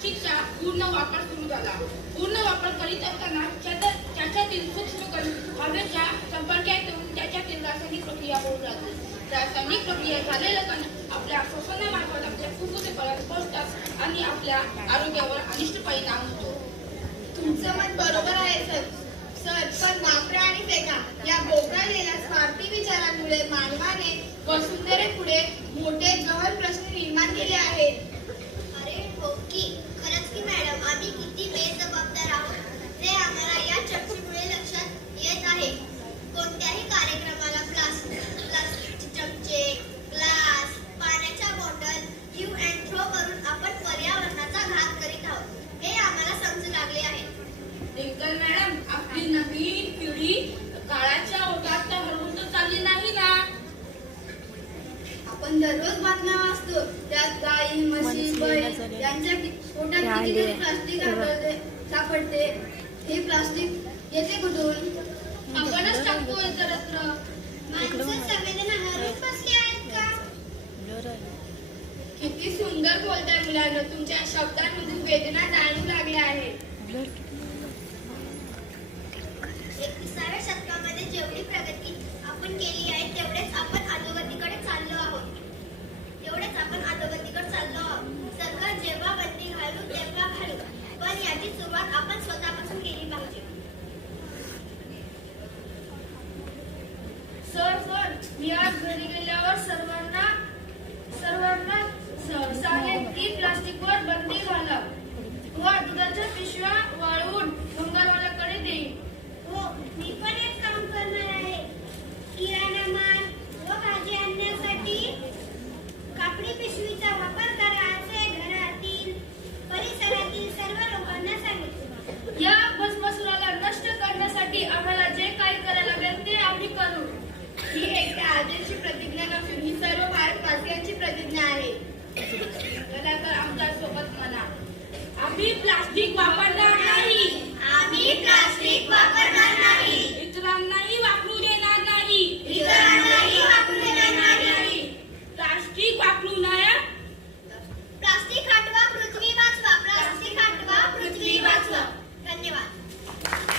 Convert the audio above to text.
प्लास्टिकचा पूर्ण वापर सुरू झाला. पूर्ण वापर करीत असताना त्याच्यातील सूक्ष्म कण हवेच्या संपर्कात येऊन त्याच्यातील रासायनिक प्रक्रिया होऊ लागली. रासायनिक प्रक्रिया झालेल्या कण आपल्या श्वसनामार्फत आपल्या फुफ्फुसापर्यंत पोहोचतात आणि आपल्या आरोग्यावर अनिष्ट परिणाम होतो. तुमचं मत बरोबर आहे सर, पण वापरा आणि फेका या बोकाळलेल्या स्वार्थी विचारांमुळे मानवाने वसुंधरेपुढे मोठे गहन प्रश्न निर्माण केले आहेत. अरे हो की, खरंच की मॅडम, आम्ही किती बेजबाबदार आहोत ते आम्हाला या चर्चेमुळे लक्षात येत आहे. कोणत्याही कार्यक्रमाला प्लास्टिकचे चमचे, ग्लास, पाण्याच्या बॉटल गिव्ह अँड थ्रो करून आपण पर्यावरणाचा घात करीत आहोत हे आम्हाला समजू लागले आहे. डिंकल मॅडम, आपली नवीन पिढी काळाच्या ओघात तर हरवून तर चालली नाही ना. आपण दररोज बातम्या वाचतो, त्यात गाई, म्हशी, बैल यांच्या पोटात कितीतरी प्लास्टिक सापडते. हे प्लास्टिक येते कुठून? आपणच टाकतो इतरत्र. माणसं संवेदना हरवून बसली आहेत का? किती सुंदर बोलताय मुलांना, तुमच्या शब्दांमधून वेदना जाणू लागल्या आहेत. 21व्या शतकामध्ये जेवढी प्रगती आपण केली आहे तेवढेच आपण अधोगतीकडे चाललो आहोत. सरकार जेव्हा बंदी घालू तेव्हा घालू, पण याची सुरुवात आपण स्वतःपासून केली पाहिजे. सर, मी आज घरी गेल्यावर सर्वांना सांगेन की प्लास्टिकवर बंदी घाला व दुधाच्या पिशव्या वाळवून भंगारवाल्याकडे देईन. हो, मी पण एक काम करणार आहे. किराणा माल व भाजी आणण्यासाठी कापडी पिशवीचा वापर करा असे घरातील परिसरातील सर्व लोकांना सांगितले. या भस्मासुराला नष्ट करण्यासाठी आम्हाला जे काही करायला लागेल ते आम्ही करू. ही एकट्या आजची प्रतिज्ञा नसून ही सर्व भारतवासियांची प्रतिज्ञा आहे. कलाकार आमच्या सोबत म्हणा, आम्ही प्लास्टिक वापरणार